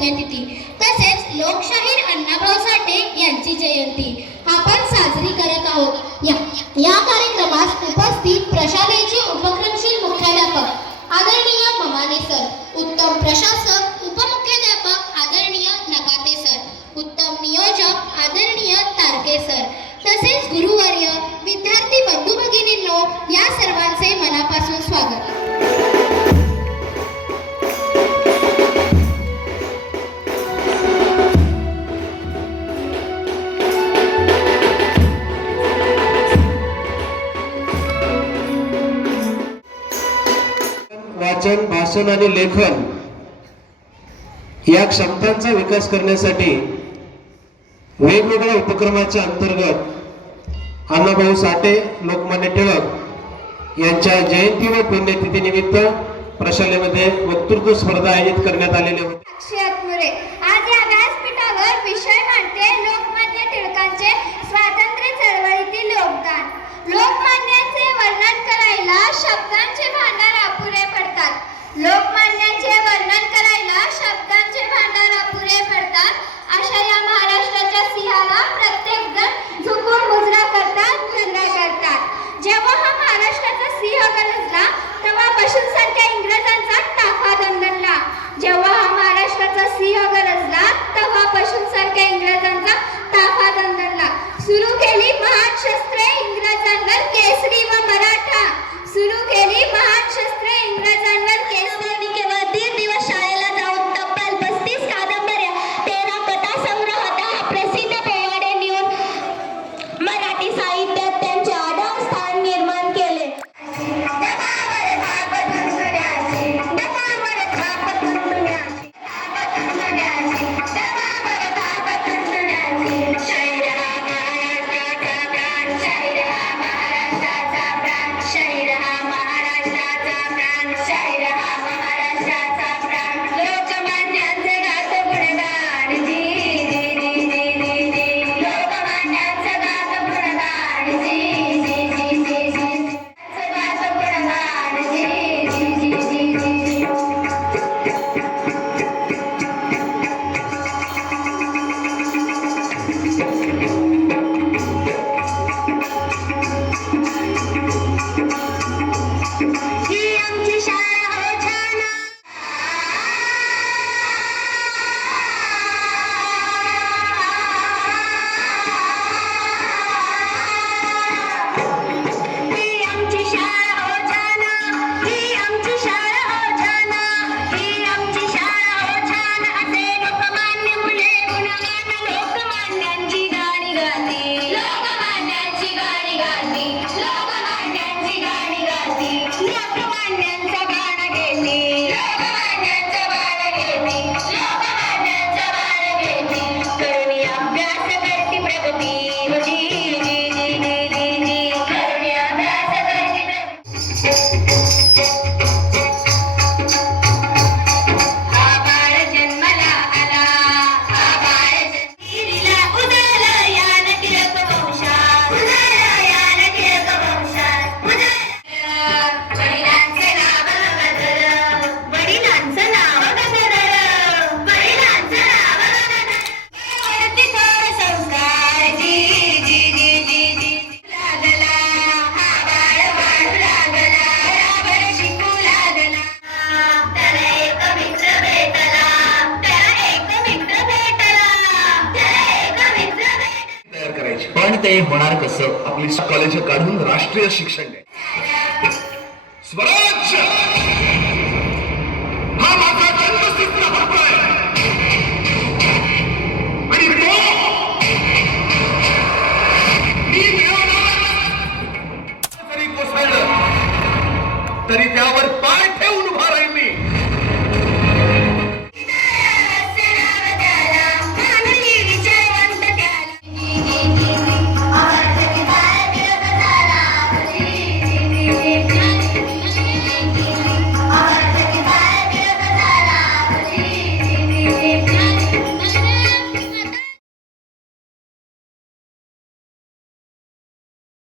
पुण्यतिथी तसेच लोकशाहीर अण्णाभाऊ साठे यांची जयंती. आपण साजरी करत आहोत. या या कार्यक्रमास उपस्थित प्रशालेचे उपक्रमशील मुख्याध्यापक आदरणीय ममाने सर उत्तम प्रशासक उपमुख्याध्यापक आदरणीय नकाते सर उत्तम नियोजक आदरणीय तारके सर तसेच गुरुवर्य विद्यार्थी बंधू भगिनींनो या सर्व वाचन भाषण आणि लेखन या क्षमतांचा विकास करण्यासाठी वेगवेगळ्या उपक्रमाच्या अंतर्गत अण्णाभाऊ साठे लोकमान्य टिळक यांच्या जयंती व पुण्यतिथीनिमित्त प्रशालेमध्ये वक्तृत्व स्पर्धा आयोजित करण्यात आलेल्या होत्या पशुसारख्या इंग्रजांचा ताफा दंडला जेव्हा हा महाराष्ट्राचा सिंह गरजला तेव्हा पशूंसारख्या इंग्रजांचा ताफा दंडला सुरू केली महान शस्त्रे इंग्रजांवर केसरी व मराठी ते होणार कसं? आपली कॉलेज काढून राष्ट्रीय शिक्षण स्वराज्य! हा माझा जन्मसिद्ध हक्क आहे. आणि तो मी मिळवणार. जरी कोसळलं. तरी त्यावर पाय ठेव.